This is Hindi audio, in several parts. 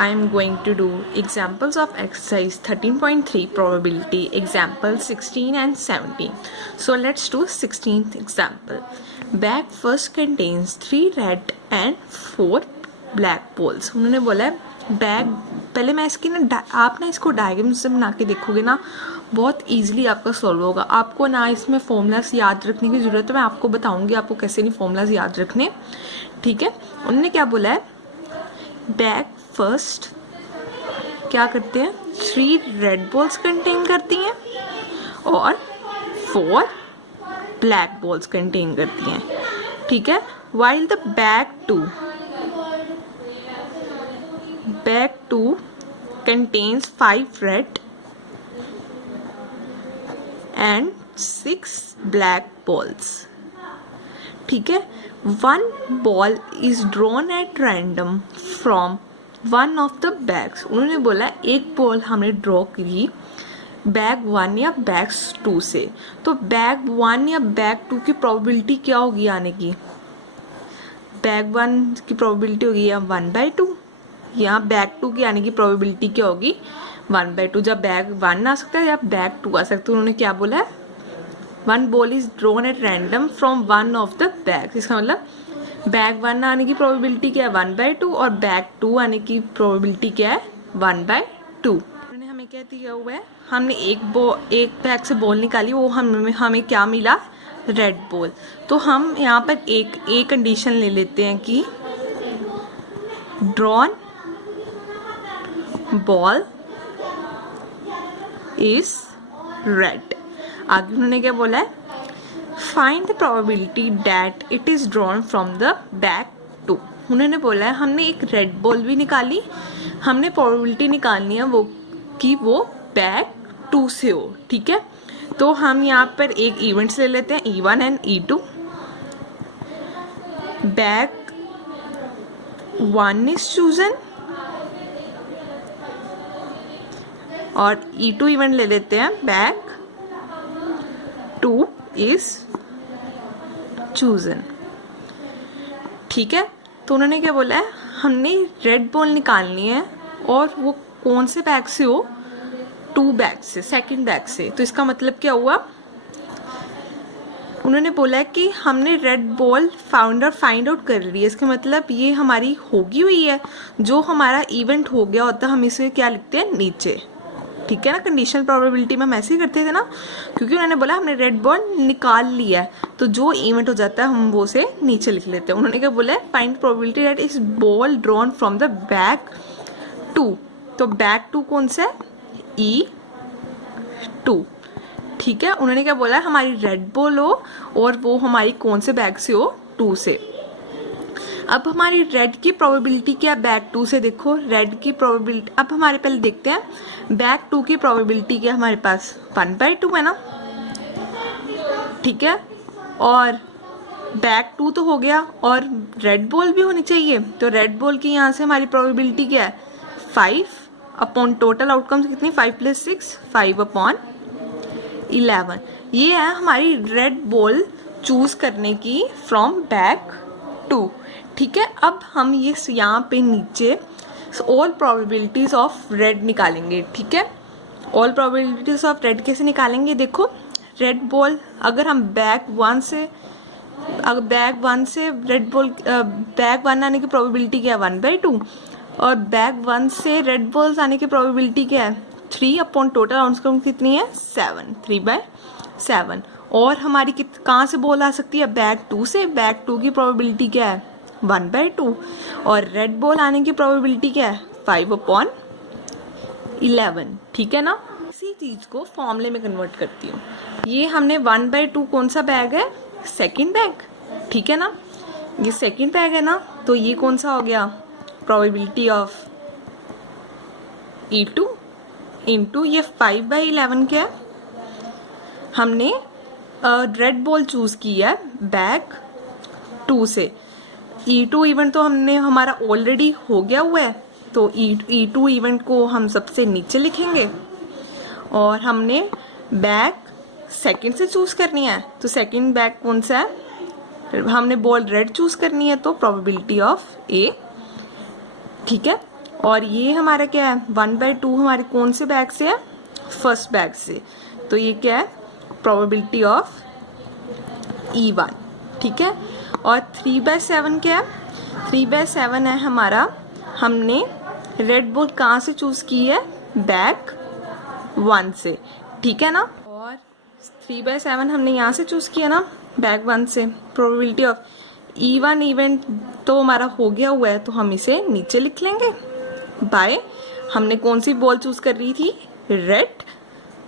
I am going to do examples of exercise 13.3 probability, example 16 and 17. So let's do 16th example. Bag first contains 3 red and 4 black balls. उन्होंने बोला है बैग, पहले मैं इसकी ना आप ना इसको डायग्राम से बना के देखोगे ना बहुत ईजिली आपका सॉल्व होगा. आपको ना इसमें फॉर्मूलाज याद रखने की ज़रूरत है, मैं आपको बताऊंगी आपको कैसे नहीं फॉर्मूलाज याद रखने. ठीक है, उन्होंने क्या बोला है, बैग फर्स्ट क्या करते हैं, 3 रेड बॉल्स कंटेन करती हैं और 4 ब्लैक बॉल्स कंटेन करती हैं. ठीक है, while the bag two contains 5 red and 6 black balls. ठीक है, 1 ball is drawn at random from one of the bags. उन्होंने बोला एक बॉल हमने ड्रॉ की बैग 1 या बैग 2 से. तो बैग 1 या बैग 2 की प्रोबेबिलिटी क्या होगी आने की, बैग 1 की प्रोबेबिलिटी होगी या 1/2 या बैग 2 की आने की प्रोबेबिलिटी क्या होगी 1/2. जब बैग 1 आ सकता है या बैग 2 आ सकता है. उन्होंने क्या बोला है, 1 ball is drawn at random from one of the bags. इसका मतलब बैग 1 आने की प्रोबेबिलिटी क्या है 1/2 और बैग 2 आने की प्रोबेबिलिटी क्या है 1/2. उन्होंने हमें क्या दिया हुआ है, हमने एक बैग से बॉल निकाली, वो हमें क्या मिला, रेड बॉल. तो हम यहाँ पर एक कंडीशन ले लेते हैं कि ड्रॉन बॉल इज रेड. आगे उन्होंने क्या बोला है, find the probability that it is drawn from the bag 2. उन्होंने बोला है हमने एक रेड बॉल भी निकाली, हमने प्रोबेबिलिटी निकालनी है वो कि वो बैग 2 से हो. ठीक है, तो हम यहाँ पर एक इवेंट्स ले लेते हैं E1 and E2. Bag 1 is chosen और E2 इवेंट ले लेते हैं बैग 2 is chosen. ठीक है, तो उन्होंने क्या बोला है, हमने रेड बॉल निकालनी है और वो कौन से बैग से हो, 2 बैग से, सेकंड बैग से. तो इसका मतलब क्या हुआ, उन्होंने बोला है कि हमने रेड बॉल फाइंड आउट कर ली है. इसका मतलब ये हमारी होगी हुई है, जो हमारा इवेंट हो गया होता है हम इसे क्या लिखते हैं नीचे. ठीक है ना, कंडीशनल प्रोबेबिलिटी में हम ऐसे ही करते थे ना, क्योंकि उन्होंने बोला हमने रेड बॉल निकाल लिया है तो जो इवेंट हो जाता है हम वो से नीचे लिख लेते हैं. उन्होंने क्या बोला है, find probability that is ball drawn from the bag 2. तो बैग 2 कौन सा है, E2. ठीक है, उन्होंने क्या बोला है, हमारी रेड बॉल हो और वो हमारी कौन से बैग से हो, 2 से. अब हमारी रेड की प्रोबेबिलिटी क्या है बैग 2 से, देखो रेड की प्रोबेबिलिटी. अब हमारे पहले देखते हैं बैग 2 की प्रोबेबिलिटी क्या हमारे पास 1/2 है ना. ठीक है, और बैग 2 तो हो गया और रेड बॉल भी होनी चाहिए. तो रेड बॉल की यहाँ से हमारी प्रोबेबिलिटी क्या है 5 अपॉन टोटल आउटकम्स कितनी 5 + 6 5/11. ये है हमारी रेड बॉल चूज करने की फ्रॉम बैग 2. ठीक है, अब हम ये यहाँ पे नीचे ऑल प्रोबेबिलिटीज ऑफ रेड निकालेंगे. ठीक है, ऑल प्रोबेबिलिटीज ऑफ रेड कैसे निकालेंगे, देखो रेड बॉल अगर हम बैग 1 से रेड बॉल बैग 1 आने की प्रोबेबिलिटी क्या है 1/2 और बैग 1 से रेड बॉल्स आने की प्रोबेबिलिटी क्या है 3 अपॉन टोटल आउटकम कितनी है 7, 3/7. और हमारी कहाँ से बॉल आ सकती है बैग 2 से, बैग 2 की प्रोबेबिलिटी क्या है 1/2 और रेड बॉल आने की प्रोबेबिलिटी क्या है 5/11. ठीक है ना, इसी चीज को फॉर्मूले में कन्वर्ट करती हूँ. ये हमने 1/2 कौन सा बैग है, सेकंड बैग. ठीक है ना, ये सेकंड बैग है ना, तो ये कौन सा हो गया प्रोबेबिलिटी ऑफ E2 इंटू ये 5/11 क्या है, हमने रेड बॉल चूज की है बैग 2 से. E2 इवेंट तो हमने हमारा ऑलरेडी हो गया हुआ है, तो E2 इवेंट को हम सबसे नीचे लिखेंगे और हमने बैग सेकंड से चूज करनी है. तो सेकंड बैग कौन सा है, हमने बॉल रेड चूज करनी है, तो प्रोबेबिलिटी ऑफ A. ठीक है, और ये हमारा क्या है 1/2 हमारे कौन से बैग से है, फर्स्ट बैग से, तो ये क्या है प्रोबेबिलिटी ऑफ E1, ठीक है। और 3/7 क्या है, 3/7 है हमारा, हमने रेड बॉल कहाँ से चूज की है, बैग 1 से, ठीक है ना। और 3/7 हमने यहाँ से चूज किया ना बैग 1 से। प्रोबेबिलिटी ऑफ E1 इवेंट तो हमारा हो गया हुआ है, तो हम इसे नीचे लिख लेंगे बाय, हमने कौन सी बॉल चूज कर रही थी, रेड,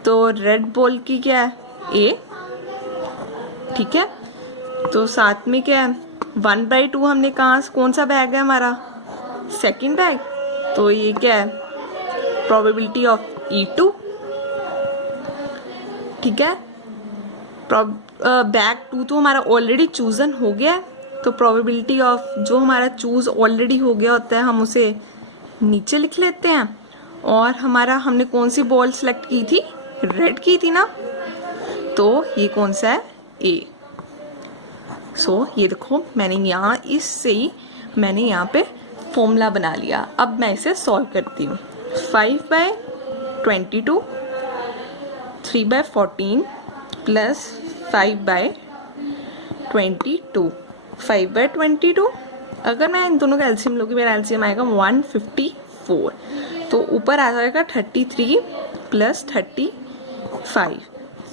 तो रेड बॉल की क्या है A, ठीक है। तो साथ में क्या है 1/2 हमने कहाँ, कौन सा बैग है हमारा, सेकंड बैग, तो ये क्या है प्रोबेबिलिटी ऑफ E2, ठीक है। बैग 2 तो हमारा ऑलरेडी चूजन हो गया है, तो प्रोबेबिलिटी ऑफ जो हमारा चूज ऑलरेडी हो गया होता है हम उसे नीचे लिख लेते हैं। और हमारा हमने कौन सी बॉल सेलेक्ट की थी, रेड की थी ना, तो ये कौन सा है A। सो ये देखो मैंने यहाँ इससे ही मैंने यहाँ पे फॉर्मूला बना लिया। अब मैं इसे सॉल्व करती हूँ। 5/22 3/14 प्लस 5/22 5/22, अगर मैं इन दोनों का एलसीएम लूँगी, मेरा एलसीएम आएगा 154, तो ऊपर आ जाएगा 33 प्लस 35,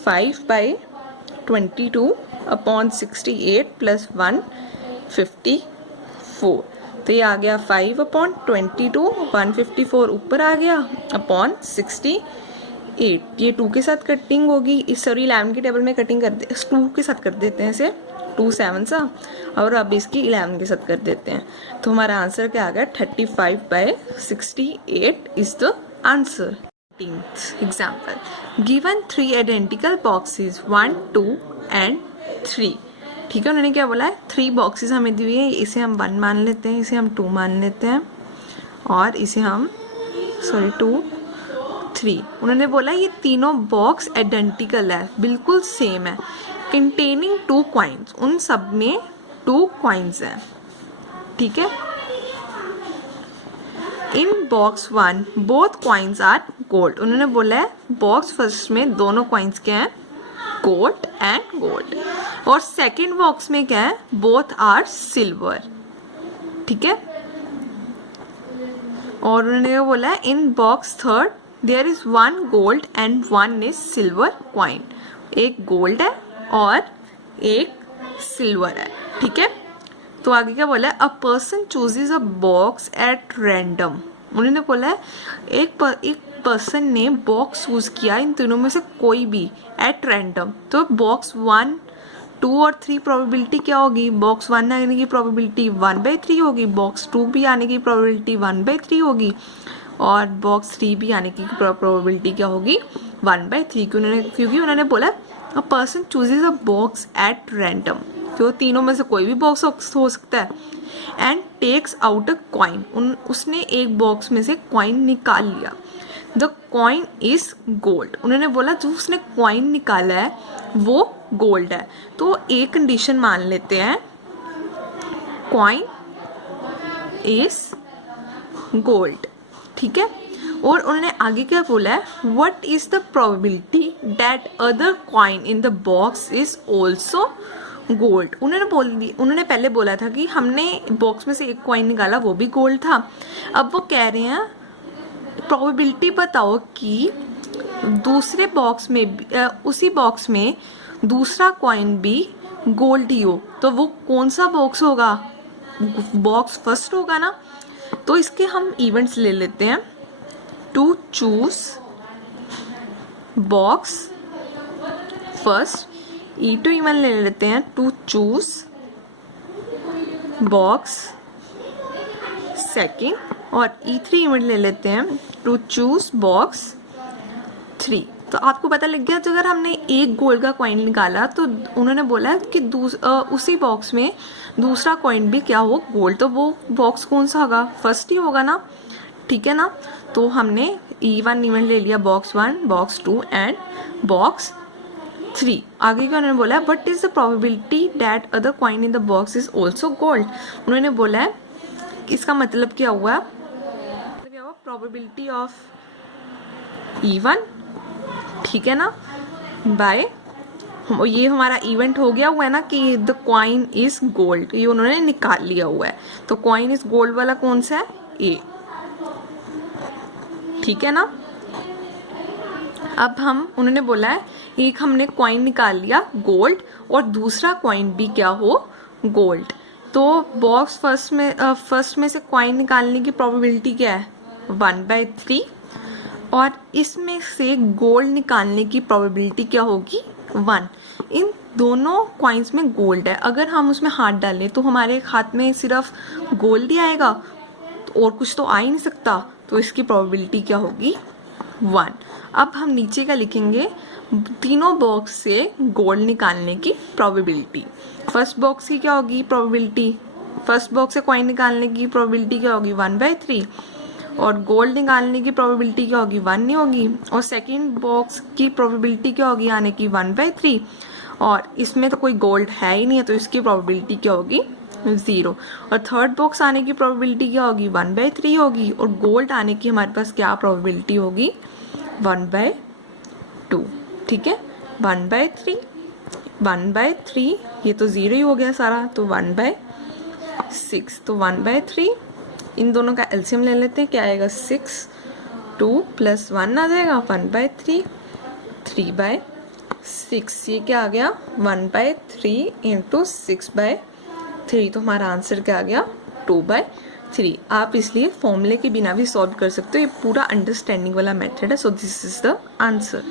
5/22 अपॉन 68 प्लस 154, तो ये आ गया 5/22, 154 ऊपर आ गया अपॉन 68, ये 2 के साथ कटिंग होगी, इस सॉरी 11 की टेबल में कटिंग कर दे, 2 के साथ कर देते हैं इसे, 2 7 सा, और अब इसकी 11 के साथ कर देते हैं, तो हमारा आंसर क्या आ गया 35/68 is the answer. Example, given 3 identical boxes 1 2 and 3, ठीक है। उन्होंने क्या बोला है 3 बॉक्सेस हमें दी हुई है, इसे हम 1 मान लेते हैं, इसे हम 2 मान लेते हैं, और इसे हम 2 3। उन्होंने बोला ये तीनों बॉक्स आइडेंटिकल है, बिल्कुल सेम है, कंटेनिंग 2 कॉइन्स, उन सब में 2 कॉइन्स हैं, ठीक है। In box 1 both coins are gold, उन्होंने बोला है बॉक्स फर्स्ट में दोनों कॉइन्स क्या हैं, गोल्ड एंड गोल्ड, और सेकंड बॉक्स में क्या है, बोथ आर सिल्वर, ठीक है। और उन्होंने बोला है in box third there is 1 gold and 1 is silver coin, एक गोल्ड है और एक सिल्वर है, ठीक है। तो आगे क्या बोला है, a person chooses a box at random, उन्होंने बोला है एक पर्सन ने बॉक्स चूज किया इन तीनों में से कोई भी एट रैंडम, तो बॉक्स 1 2 और 3 प्रोबेबिलिटी क्या होगी, बॉक्स 1 आने की प्रोबेबिलिटी 1/3 होगी, बॉक्स 2 भी आने की प्रोबेबिलिटी 1/3 होगी, और बॉक्स 3 भी आने की प्रोबेबिलिटी क्या होगी 1/3, क्योंकि उन्होंने बोला a person chooses a box at random, तो तीनों में से कोई भी बॉक्स हो सकता है, and takes out a coin, उसने एक बॉक्स में से कॉइन निकाल लिया, द कॉइन इज गोल्ड, उन्होंने बोला जो उसने कॉइन निकाला है वो गोल्ड है, तो एक कंडीशन मान लेते हैं कॉइन इज गोल्ड, ठीक है। और उन्होंने आगे क्या बोला है, what is the probability that other coin in the box is also gold, उन्होंने पहले बोला था कि हमने बॉक्स में से एक कॉइन निकाला वो भी गोल्ड था, अब वो कह रहे हैं प्रोबेबिलिटी बताओ कि दूसरे बॉक्स में उसी बॉक्स में दूसरा कॉइन भी गोल्ड ही हो, तो वो कौन सा बॉक्स होगा, बॉक्स फर्स्ट होगा ना। तो इसके हम इवेंट्स ले लेते हैं, to choose box first, E2 event ले लेते हैं टू चूज बॉक्स सेकेंड, और E3 इवेंट ले लेते हैं टू चूज बॉक्स 3। तो आपको पता लग गया, तो अगर हमने एक गोल्ड का कॉइन निकाला तो उन्होंने बोला कि उसी बॉक्स में दूसरा कॉइन भी क्या हो, गोल्ड, तो वो बॉक्स कौन सा होगा, फर्स्ट ही होगा ना, ठीक है ना। तो हमने E1 इवेंट ले लिया बॉक्स 1, बॉक्स 2 एंड बॉक्स 3। आगे क्या उन्होंने बोला है, what is the probability that other coin in the box is also gold, उन्होंने बोला है इसका मतलब क्या हुआ, प्रोबेबिलिटी ऑफ इवन, ठीक है ना, बाय, ये हमारा इवेंट हो गया हुआ है ना कि द कॉइन इज गोल्ड, ये उन्होंने निकाल लिया हुआ है, तो कॉइन इज गोल्ड वाला कौन सा है, ए, ठीक है ना। अब उन्होंने बोला है एक हमने कॉइन निकाल लिया गोल्ड और दूसरा कॉइन भी क्या हो, गोल्ड, तो बॉक्स फर्स्ट में से कॉइन निकालने की प्रोबेबिलिटी क्या है, 1/3, और इसमें से गोल्ड निकालने की प्रोबेबिलिटी क्या होगी, 1। इन दोनों कॉइन्स में गोल्ड है, अगर हम उसमें हाथ डालें तो हमारे हाथ में सिर्फ गोल्ड ही आएगा, तो और कुछ तो आ ही नहीं सकता, तो इसकी प्रोबेबिलिटी क्या होगी, 1। अब हम नीचे का लिखेंगे, तीनों बॉक्स से गोल्ड निकालने की प्रोबेबिलिटी। फर्स्ट बॉक्स की क्या होगी प्रोबेबिलिटी, फर्स्ट बॉक्स से कॉइन निकालने की प्रोबेबिलिटी क्या होगी, 1/3, और गोल्ड निकालने की प्रोबेबिलिटी क्या होगी, 1 नहीं होगी, और सेकंड बॉक्स की प्रोबेबिलिटी क्या होगी आने की, 1/3, और इसमें तो कोई गोल्ड है ही नहीं है, तो इसकी प्रोबेबिलिटी क्या होगी, 0, और थर्ड बॉक्स आने की प्रोबेबिलिटी क्या होगी, 1/3 होगी, और गोल्ड आने की हमारे पास क्या प्रोबेबिलिटी होगी, 1/2, ठीक है, 1/3, ये तो 0 ही हो गया सारा, तो 1/6, तो 1/3, इन दोनों का एलसीएम ले लेते हैं, क्या आएगा, 6, 2 + 1 आ जाएगा, 1/3, 3/6, ये क्या आ गया, 1/3 × 6/3, तो हमारा आंसर क्या आ गया, 2/3। आप इसलिए फॉर्मूले के बिना भी सॉल्व कर सकते हो, ये पूरा अंडरस्टैंडिंग वाला मेथड है, so this is the answer.